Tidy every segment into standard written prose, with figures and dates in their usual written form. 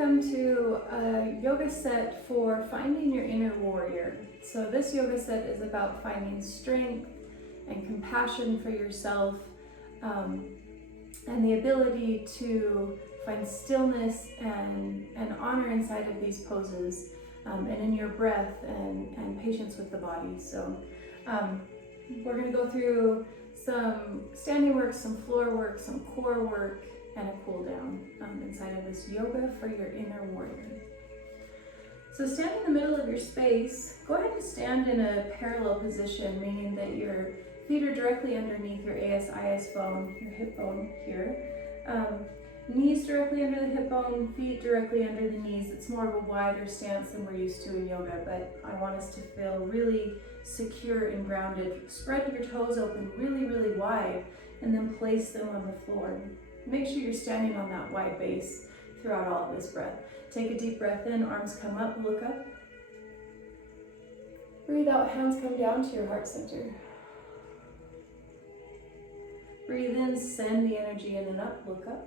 welcome to a yoga set for finding your inner warrior. So this yoga set is about finding strength and compassion for yourself, and the ability to find stillness and honor inside of these poses, and in your breath and patience with the body. So we're going to go through some standing work, some floor work, some core work, and a cool down inside of this yoga for your inner warrior. So stand in the middle of your space. Go ahead and stand in a parallel position, meaning that your feet are directly underneath your AS-IS bone, your hip bone here. Knees directly under the hip bone, feet directly under the knees. It's more of a wider stance than we're used to in yoga, but I want us to feel really secure and grounded. Spread your toes open really, really wide, and then place them on the floor. Make sure you're standing on that wide base throughout all of this breath. Take a deep breath in, arms come up, look up. Breathe out, hands come down to your heart center. Breathe in, send the energy in and up, look up.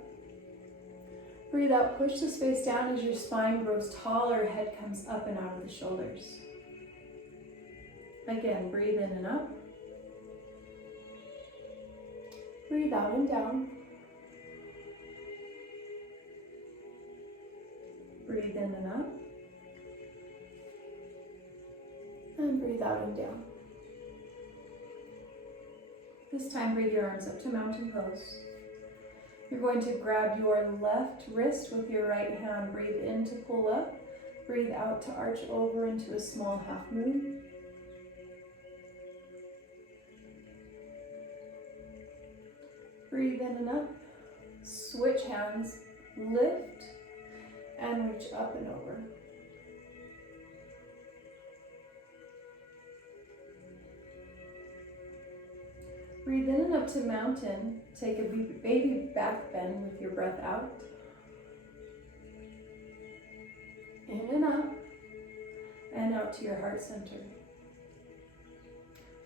Breathe out, push the space down as your spine grows taller, head comes up and out of the shoulders. Again, breathe in and up. Breathe out and down. Breathe in and up. And breathe out and down. This time, breathe your arms up to mountain pose. You're going to grab your left wrist with your right hand. Breathe in to pull up. Breathe out to arch over into a small half moon. Breathe in and up. Switch hands. Lift and reach up and over. Breathe in and up to mountain. Take a baby back bend with your breath out. In and up, and out to your heart center.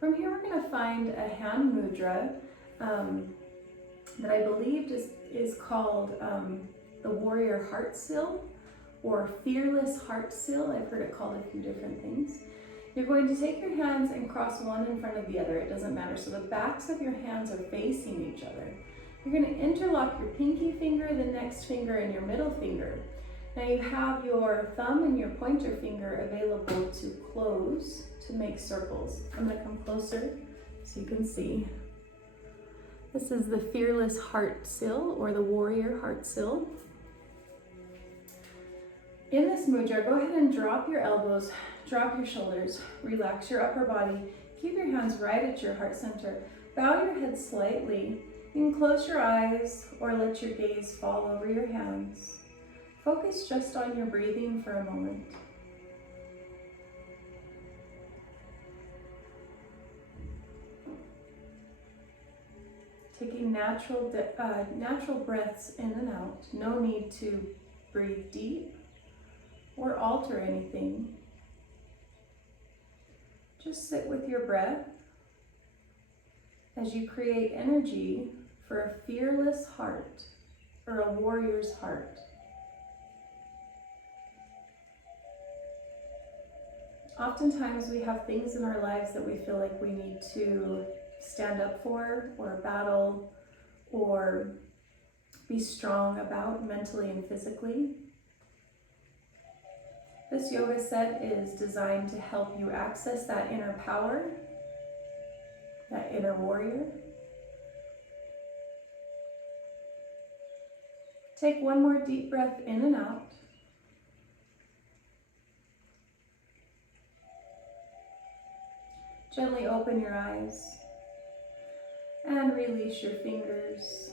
From here, we're going to find a hand mudra that I believe is called the warrior heart seal or fearless heart seal. I've heard it called a few different things. You're going to take your hands and cross one in front of the other. It doesn't matter. So the backs of your hands are facing each other. You're going to interlock your pinky finger, the next finger, and your middle finger. Now you have your thumb and your pointer finger available to close to make circles. I'm going to come closer so you can see. This is the fearless heart seal or the warrior heart seal. In this mudra, go ahead and drop your elbows, drop your shoulders, relax your upper body, keep your hands right at your heart center. Bow your head slightly. You can close your eyes or let your gaze fall over your hands. Focus just on your breathing for a moment. Taking natural breaths in and out. No need to breathe deep or alter anything. Just sit with your breath as you create energy for a fearless heart or a warrior's heart. Oftentimes we have things in our lives that we feel like we need to stand up for or battle or be strong about mentally and physically. This yoga set is designed to help you access that inner power, that inner warrior. Take one more deep breath in and out. Gently open your eyes and release your fingers.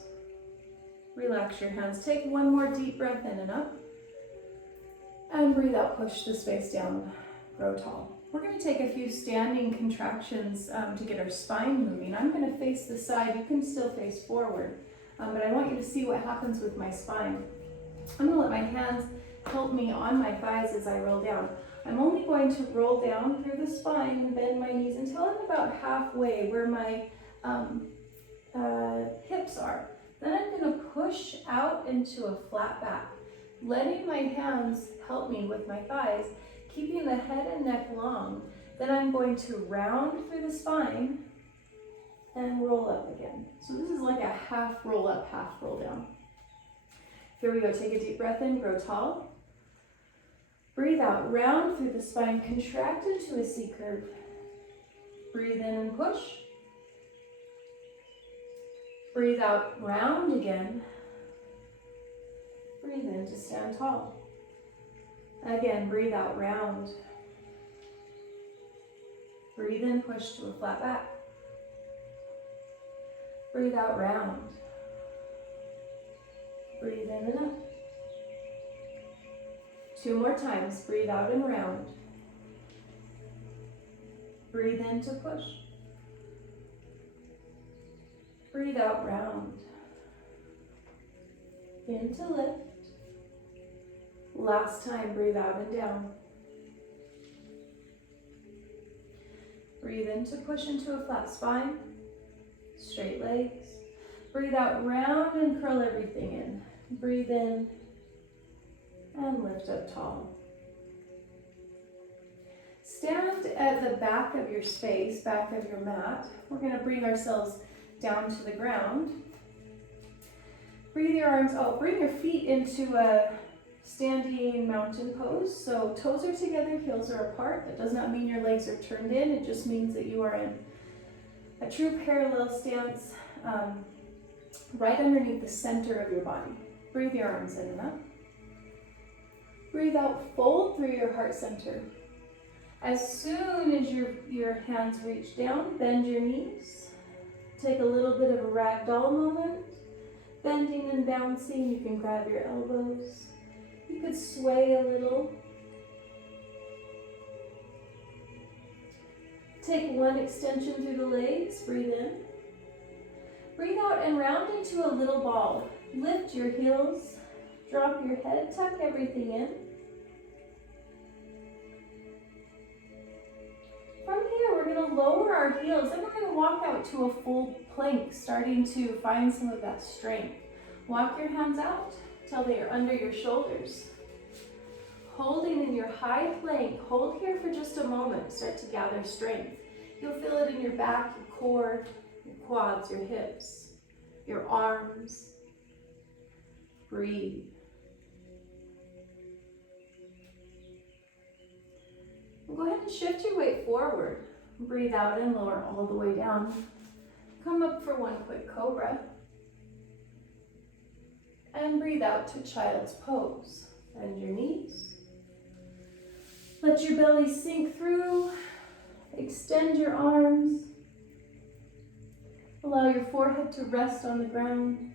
Relax your hands. Take one more deep breath in and up. And breathe out, push the space down, grow tall. We're going to take a few standing contractions to get our spine moving. I'm going to face the side. You can still face forward, but I want you to see what happens with my spine. I'm going to let my hands help me on my thighs as I roll down. I'm only going to roll down through the spine and bend my knees until I'm about halfway where my hips are. Then I'm going to push out into a flat back. letting my hands help me with my thighs, keeping the head and neck long. Then I'm going to round through the spine and roll up again. So this is like a half roll up, half roll down. Here we go, take a deep breath in, grow tall. Breathe out, round through the spine, contract into a C curve. Breathe in and push. Breathe out, round again. Breathe in to stand tall. Again, breathe out, round. Breathe in, push to a flat back. Breathe out, round. Breathe in and up. 2 more times, breathe out and round. Breathe in to push. Breathe out, round. In to lift. Last time, breathe out and down. Breathe in to push into a flat spine, straight legs. Breathe out, round and curl everything in. Breathe in and lift up tall. Stand at the back of your space, back of your mat. We're going to bring ourselves down to the ground. Breathe your arms out. Bring your feet into a standing mountain pose. So toes are together, heels are apart. That does not mean your legs are turned in. It just means that you are in a true parallel stance, right underneath the center of your body. Breathe your arms in and up. Breathe out, fold through your heart center. As soon as your hands reach down, bend your knees. Take a little bit of a ragdoll moment. Bending and bouncing, you can grab your elbows. You could sway a little. Take one extension through the legs, breathe in. Breathe out and round into a little ball. Lift your heels, drop your head, tuck everything in. From here, we're going to lower our heels and we're going to walk out to a full plank, starting to find some of that strength. Walk your hands out till they are under your shoulders. Holding in your high plank, hold here for just a moment, start to gather strength. You'll feel it in your back, your core, your quads, your hips, your arms. Breathe. Go ahead and shift your weight forward. Breathe out and lower all the way down. Come up for one quick cobra. And breathe out to child's pose. Bend your knees. Let your belly sink through. Extend your arms. Allow your forehead to rest on the ground.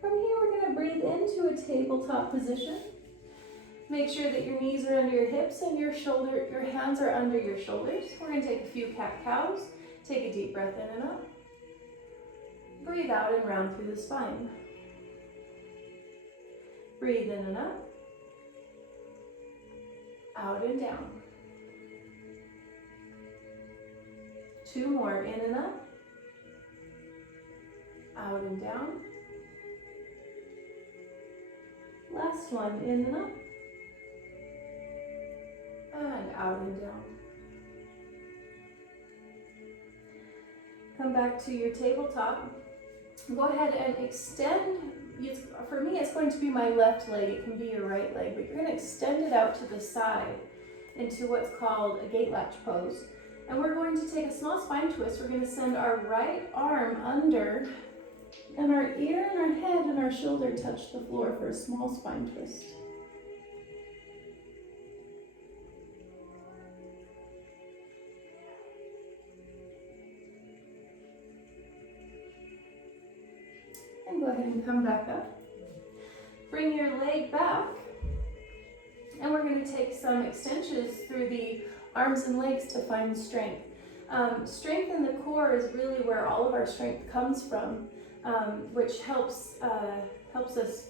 From here, we're going to breathe into a tabletop position. Make sure that your knees are under your hips and your hands are under your shoulders. We're going to take a few cat-cows. Take a deep breath in and up. Breathe out and round through the spine. Breathe in and up. Out and down. 2 more, in and up. Out and down. Last one, in and up. And out and down. Come back to your tabletop. Go ahead and extend. For me, it's going to be my left leg. It can be your right leg, but you're going to extend it out to the side into what's called a gate latch pose. And we're going to take a small spine twist. We're going to send our right arm under, and our ear and our head and our shoulder touch the floor for a small spine twist. And go ahead and come back up. Bring your leg back, and we're going to take some extensions through the arms and legs to find strength. Strength in the core is really where all of our strength comes from, which helps us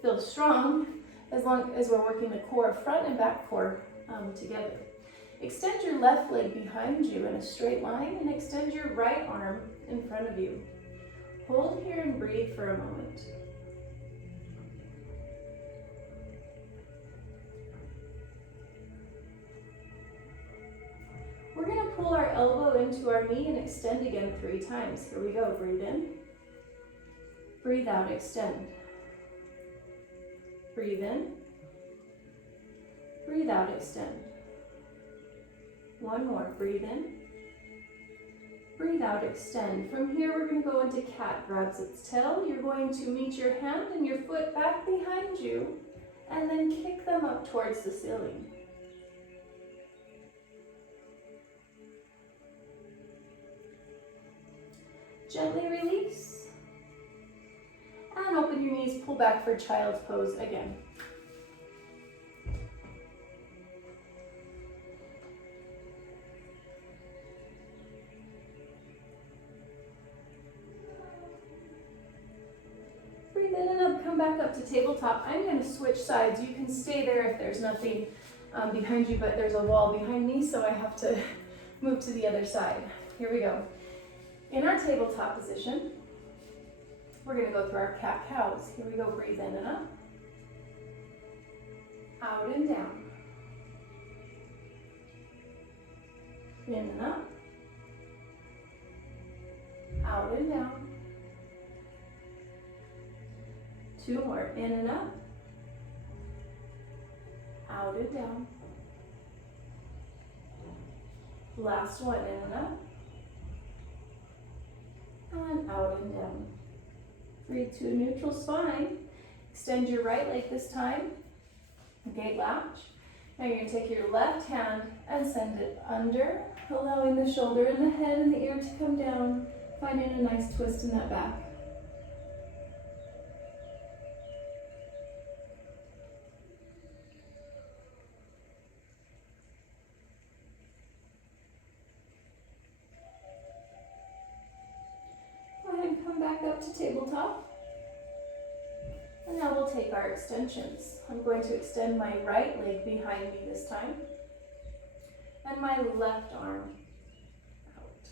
feel strong as long as we're working the core, front and back core together. Extend your left leg behind you in a straight line and extend your right arm in front of you. Hold here and breathe for a moment. We're going to pull our elbow into our knee and extend again 3 times. Here we go. Breathe in. Breathe out, extend. Breathe in. Breathe out, extend. One more. Breathe in. Breathe out, extend. From here, we're going to go into cat. Grabs its tail. You're going to meet your hand and your foot back behind you, and then kick them up towards the ceiling. Gently release. And open your knees, pull back for child's pose again. Breathe in and up, come back up to tabletop. I'm going to switch sides. You can stay there if there's nothing behind you, but there's a wall behind me, so I have to move to the other side. Here we go. In our tabletop position, we're going to go through our cat-cows. Here we go, breathe in and up. Out and down. In and up. Out and down. 2 more, in and up. Out and down. Last one, in and up. And out and down. Breathe to a neutral spine. Extend your right leg this time. Gate latch. Now you're going to take your left hand and send it under, allowing the shoulder and the head and the ear to come down, finding a nice twist in that back. Back up to tabletop. And now we'll take our extensions. I'm going to extend my right leg behind me this time. And my left arm out.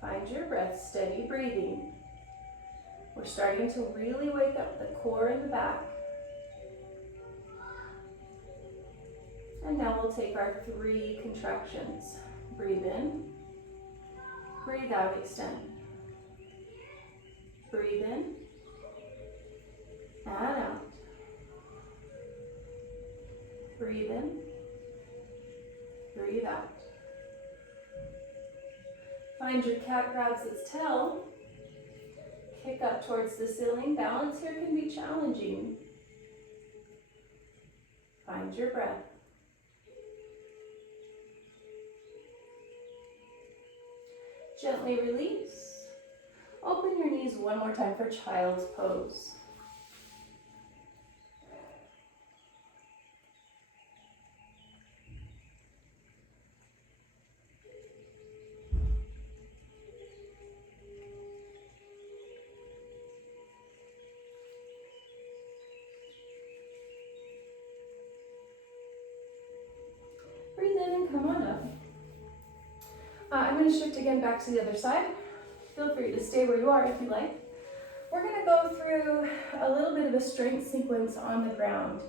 Find your breath, steady breathing. We're starting to really wake up the core and the back. And now we'll take our 3 contractions. Breathe in. Breathe out, extend. Breathe in and out. Breathe in, breathe out. Find your cat grabs its tail. Kick up towards the ceiling. Balance here can be challenging. Find your breath. Gently release. Open your knees one more time for child's pose. Breathe in and come on up. I'm going to shift again back to the other side. Feel free to stay where you are if you like. We're going to go through a little bit of a strength sequence on the ground.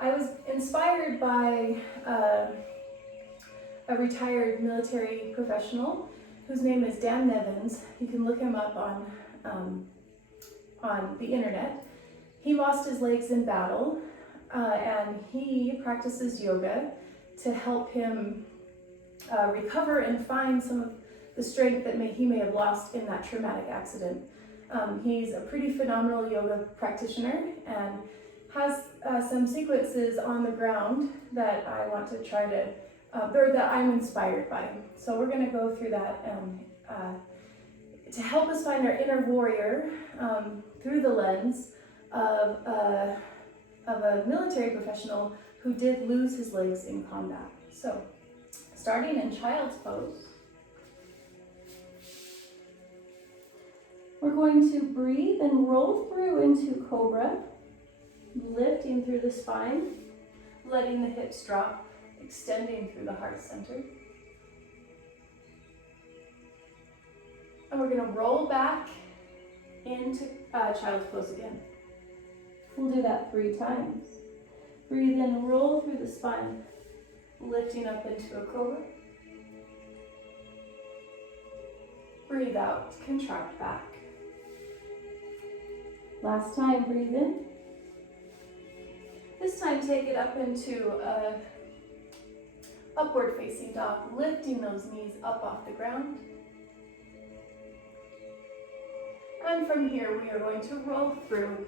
I was inspired by a retired military professional whose name is Dan Nevins. You can look him up on the internet. He lost his legs in battle, and he practices yoga to help him recover and find some of the strength that he may have lost in that traumatic accident. He's a pretty phenomenal yoga practitioner and has some sequences on the ground that I want to try to, or that I'm inspired by. So we're going to go through that to help us find our inner warrior through the lens of a military professional who did lose his legs in combat. So, starting in child's pose, we're going to breathe and roll through into cobra, lifting through the spine. letting the hips drop, extending through the heart center. And we're gonna roll back into child's pose again. We'll do that 3 times. Breathe in, roll through the spine, lifting up into a cobra. Breathe out, contract back. Last time, breathe in. This time, take it up into a upward facing dog, lifting those knees up off the ground. And from here, we are going to roll through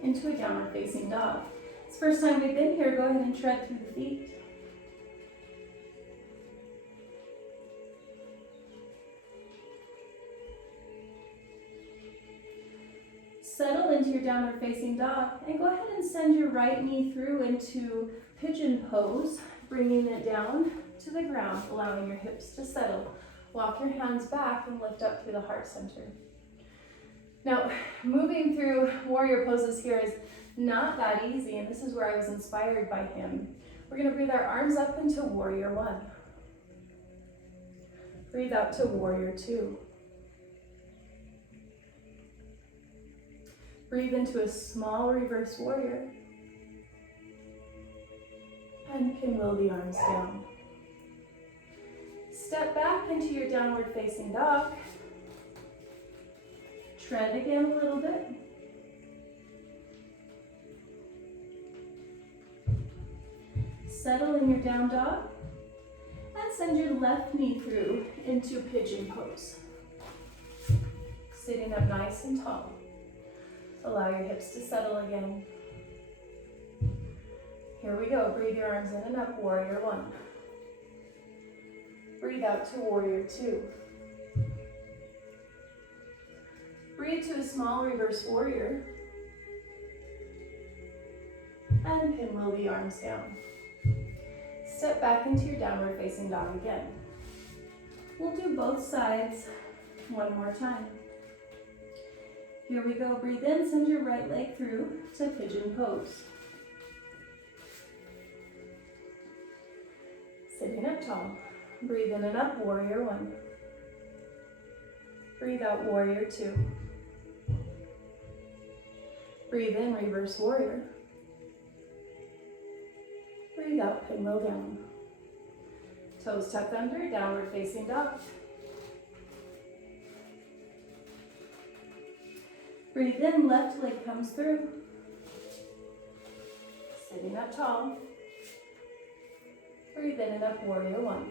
into a downward facing dog. It's the first time we've been here. Go ahead and tread through the feet. Settle into your downward facing dog and go ahead and send your right knee through into pigeon pose, bringing it down to the ground, allowing your hips to settle. Walk your hands back and lift up through the heart center. Now, moving through warrior poses here is not that easy, and this is where I was inspired by him. We're going to breathe our arms up into warrior 1. Breathe out to warrior 2. Breathe into a small reverse warrior. And pinwheel the arms down. Step back into your downward facing dog. Tread again a little bit. Settle in your down dog. And send your left knee through into pigeon pose. Sitting up nice and tall. Allow your hips to settle again. Here we go. Breathe your arms in and up, warrior 1. Breathe out to warrior 2. Breathe to a small reverse warrior. And pinwheel the arms down. Step back into your downward facing dog again. We'll do both sides one more time. Here we go. Breathe in, send your right leg through to pigeon pose. Sitting up tall. Breathe in and up, warrior 1. Breathe out, warrior 2. Breathe in, reverse warrior. Breathe out, pinwheel down. Toes tucked under, downward facing dog. Breathe in, left leg comes through. Sitting up tall. Breathe in and up, warrior 1.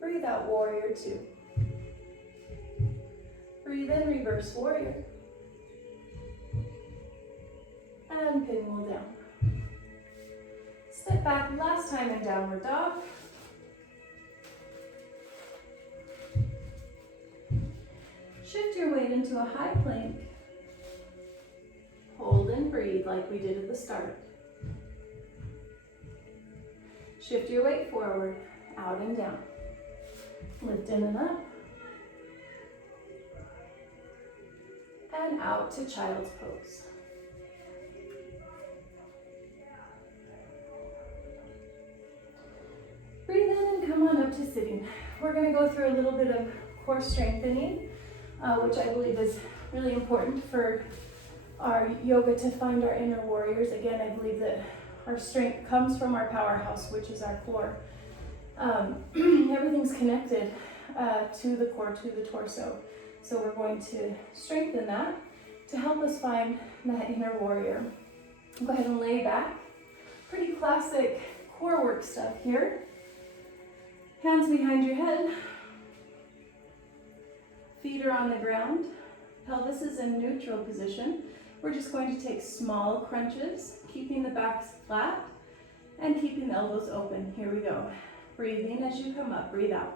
Breathe out, warrior 2. Breathe in, reverse warrior. And pinwheel down. Step back, last time in downward dog. Shift your weight into a high plank. Hold and breathe like we did at the start. Shift your weight forward, out and down. Lift in and up. And out to child's pose. Breathe in and come on up to sitting. We're going to go through a little bit of core strengthening, which I believe is really important for our yoga to find our inner warriors. Again, I believe that our strength comes from our powerhouse, which is our core. Everything's connected to the core, to the torso. So we're going to strengthen that to help us find that inner warrior. Go ahead and lay back. Pretty classic core work stuff here. Hands behind your head. Feet are on the ground. Pelvis is in neutral position. We're just going to take small crunches, keeping the backs flat and keeping the elbows open. Here we go. Breathing as you come up, breathe out.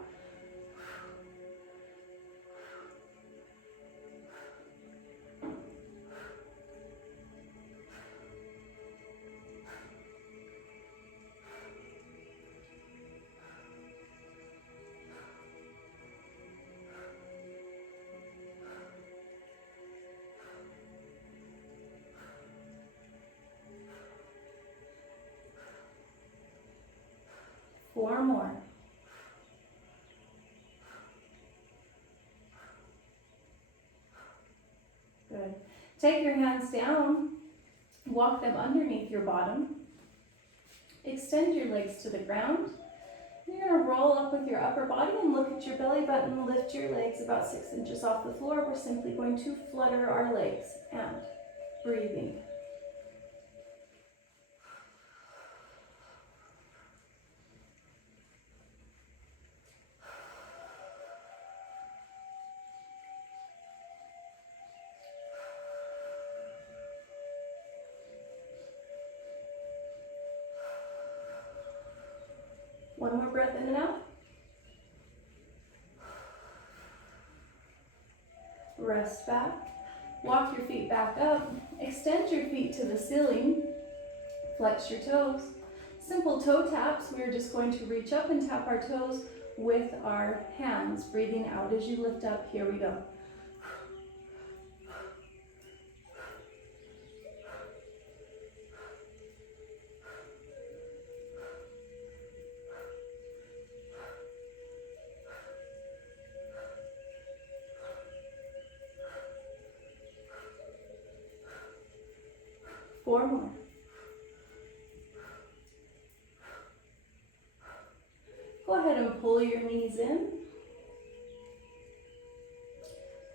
4 more. Good. Take your hands down, walk them underneath your bottom. Extend your legs to the ground. You're going to roll up with your upper body and look at your belly button. Lift your legs about 6 inches off the floor. We're simply going to flutter our legs and breathing. One more breath in and out. Rest back. Walk your feet back up. Extend your feet to the ceiling. Flex your toes. Simple toe taps. We're just going to reach up and tap our toes with our hands. Breathing out as you lift up. Here we go. Four more. Go ahead and pull your knees in.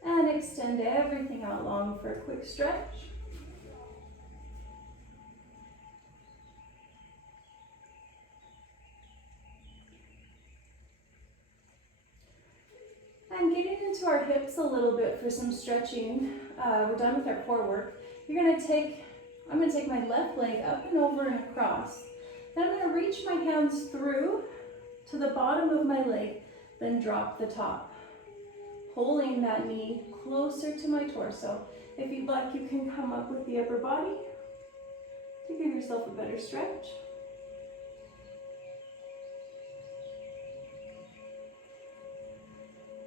And extend everything out long for a quick stretch. And getting into our hips a little bit for some stretching. We're done with our core work. I'm going to take my left leg up and over and across. Then I'm going to reach my hands through to the bottom of my leg, then drop the top. Pulling that knee closer to my torso. If you'd like, you can come up with the upper body to give yourself a better stretch.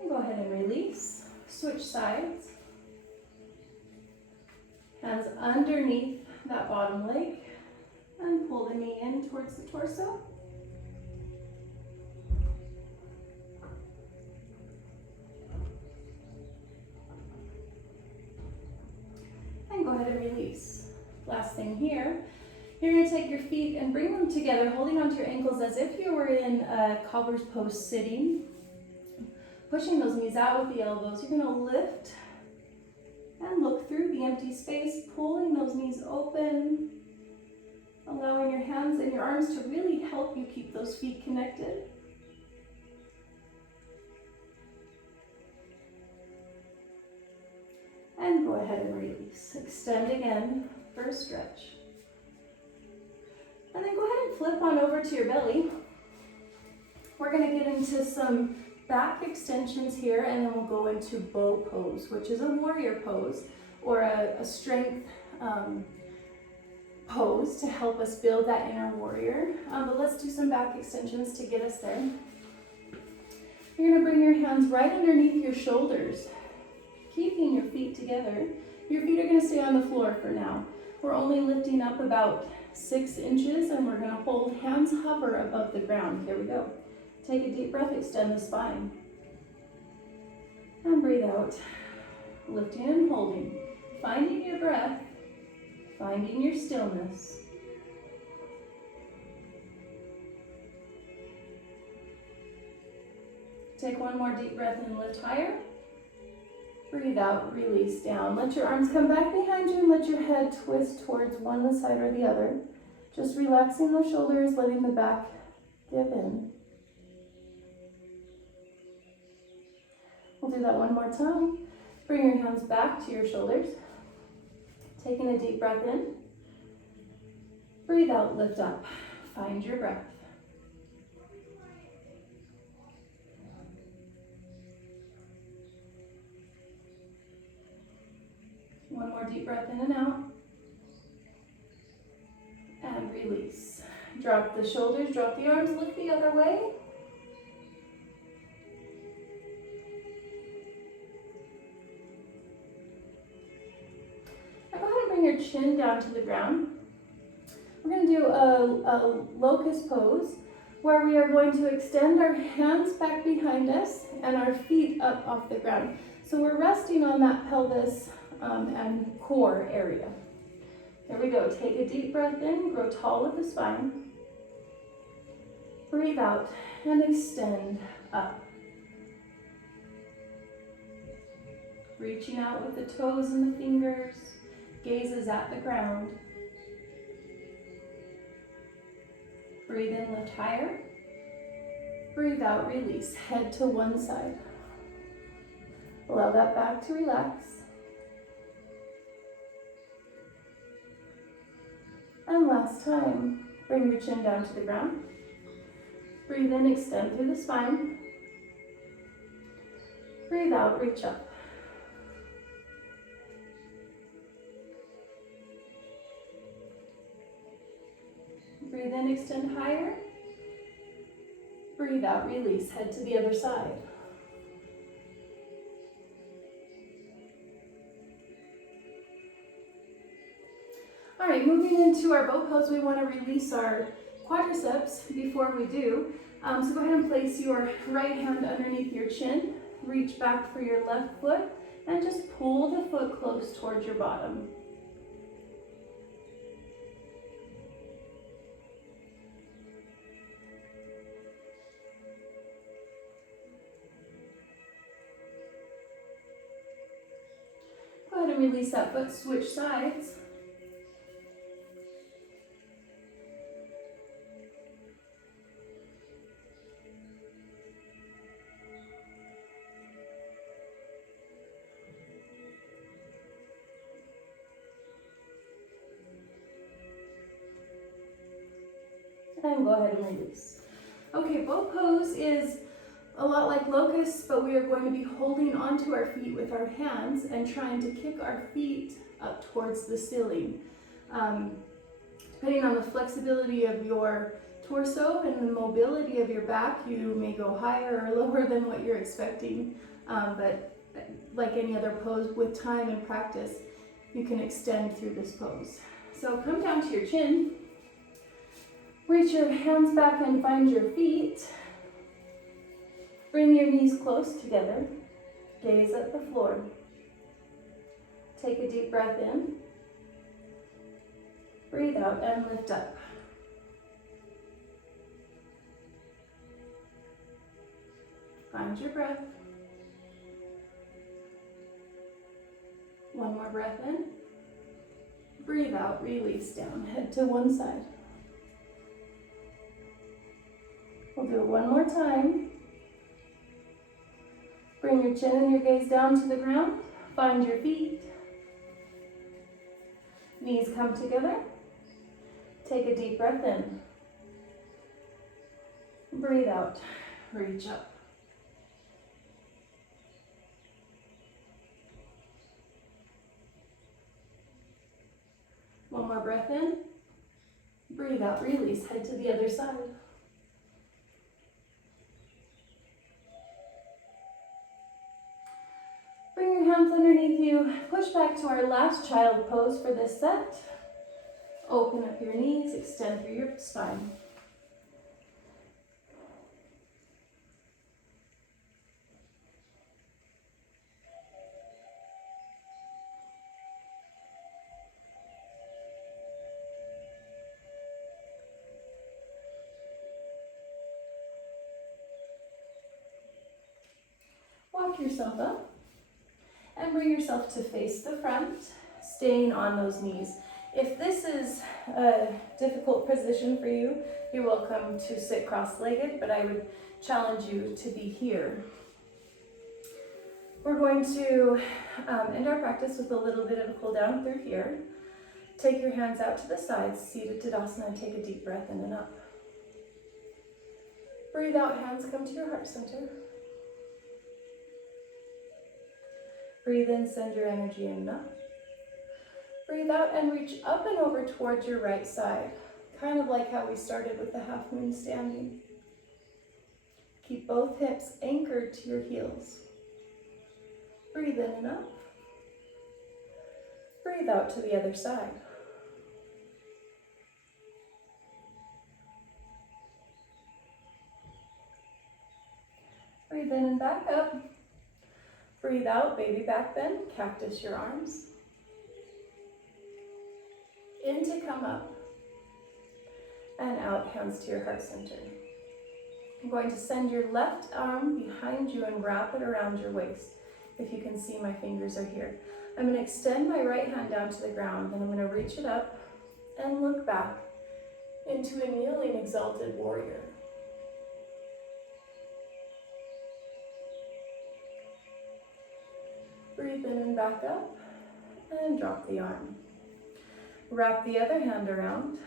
And go ahead and release. Switch sides. Hands underneath that bottom leg and pull the knee in towards the torso. And go ahead and release. Last thing here, you're going to take your feet and bring them together, holding onto your ankles as if you were in a cobbler's pose sitting. Pushing those knees out with the elbows. You're going to lift and look through the empty space, pulling those knees open, allowing your hands and your arms to really help you keep those feet connected. And go ahead and release. Extend again for a stretch. And then go ahead and flip on over to your belly. We're going to get into some back extensions here, and then we'll go into bow pose, which is a warrior pose or a strength pose to help us build that inner warrior. But let's do some back extensions to get us there. You're going to bring your hands right underneath your shoulders, keeping your feet together. Your feet are going to stay on the floor for now. We're only lifting up about 6 inches, and we're going to hold hands hover above the ground. Here we go. Take a deep breath, extend the spine. And breathe out. Lifting and holding. Finding your breath. Finding your stillness. Take one more deep breath and lift higher. Breathe out, release down. Let your arms come back behind you and let your head twist towards one side or the other. Just relaxing those shoulders, letting the back give in. We'll do that one more time. Bring your hands back to your shoulders. Taking a deep breath in. Breathe out, lift up. Find your breath. One more deep breath in and out. And release. Drop the shoulders, drop the arms, look the other way. Your chin down to the ground. We're going to do a locust pose. where we are going to extend our hands back behind us and our feet up off the ground. So we're resting on that pelvis and core area. Here we go. Take a deep breath in, grow tall with the spine. Breathe out and extend up. Reaching out with the toes and the fingers, gazes at the ground. Breathe in, lift higher. Breathe out, release, head to one side. Allow that back to relax. And last time, bring your chin down to the ground. Breathe in, extend through the spine. Breathe out, reach up. Breathe in, extend higher. Breathe out, release, head to the other side. All right, moving into our boat pose, we want to release our quadriceps before we do. So go ahead and place your right hand underneath your chin, reach back for your left foot, and just pull the foot close towards your bottom. Go ahead and release that foot, switch sides. And go ahead and release. Okay, boat pose is a lot like locusts, but we are going to be holding onto our feet with our hands and trying to kick our feet up towards the ceiling. Depending on the flexibility of your torso and the mobility of your back, you may go higher or lower than what you're expecting. But like any other pose, with time and practice, you can extend through this pose. So come down to your chin. Reach your hands back and find your feet. Bring your knees close together. Gaze at the floor. Take a deep breath in. Breathe out and lift up. Find your breath. One more breath in. Breathe out, release down. Head to one side. We'll do it one more time. Bring your chin and your gaze down to the ground. Find your feet. Knees come together. Take a deep breath in. Breathe out. Reach up. One more breath in. Breathe out. Release. Head to the other side. Bring your hands underneath you. Push back to our last child pose for this set. Open up your knees, extend through your spine. Walk yourself up. And bring yourself to face the front, staying on those knees. If this is a difficult position for you, you're welcome to sit cross-legged, but I would challenge you to be here. We're going to end our practice with a little bit of a cool down through here. Take your hands out to the sides, seated Tadasana, and take a deep breath in and up. Breathe out, hands come to your heart center. Breathe in, send your energy in and up. Breathe out and reach up and over towards your right side, kind of like how we started with the half moon standing. Keep both hips anchored to your heels. Breathe in and up. Breathe out to the other side. back up. Breathe out, baby back bend, cactus your arms. In to come up. And out, hands to your heart center. I'm going to send your left arm behind you and wrap it around your waist. If you can see, my fingers are here. I'm going to extend my right hand down to the ground, then I'm going to reach it up and look back into a kneeling exalted warrior. Breathe in and back up and drop the arm. Wrap the other hand around,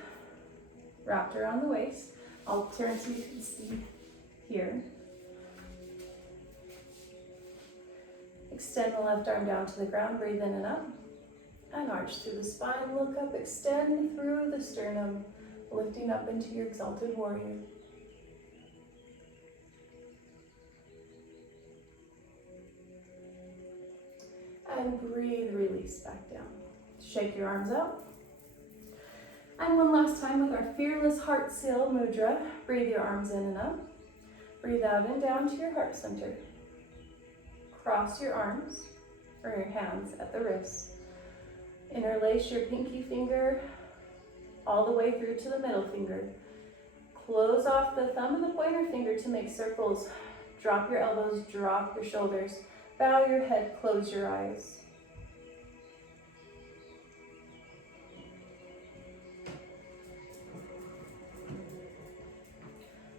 wrapped around the waist. I'll turn so you can see here. Extend the left arm down to the ground, breathe in and up, and arch through the spine, look up, extend through the sternum, lifting up into your exalted warrior. And breathe, release back down. Shake your arms out. And one last time with our fearless heart seal mudra, breathe your arms in and up. Breathe out and down to your heart center. Cross your arms, or your hands at the wrists. Interlace your pinky finger all the way through to the middle finger. Close off the thumb and the pointer finger to make circles. Drop your elbows, drop your shoulders. Bow your head, close your eyes.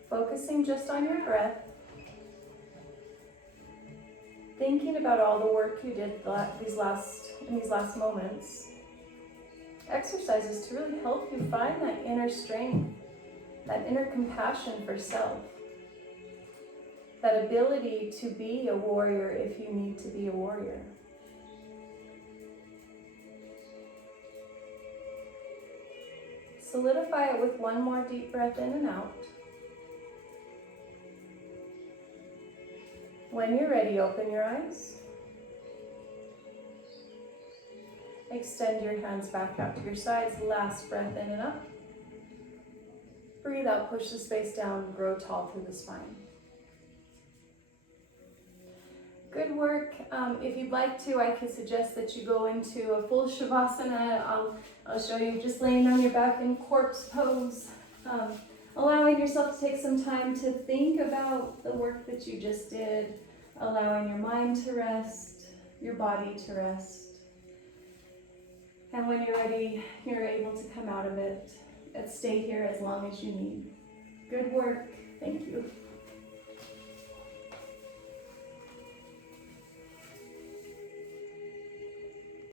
Focusing just on your breath. Thinking about all the work you did in these last moments. Exercises to really help you find that inner strength, that inner compassion for self, that ability to be a warrior if you need to be a warrior. Solidify it with one more deep breath in and out. When you're ready, open your eyes. Extend your hands back out to your sides. Last breath in and up. Breathe out, push the space down, grow tall through the spine. Good work. If you'd like to, I could suggest that you go into a full Shavasana. I'll show you just laying on your back in corpse pose. Allowing yourself to take some time to think about the work that you just did, allowing your mind to rest, your body to rest. And when you're ready, you're able to come out of it and stay here as long as you need. Good work. Thank you.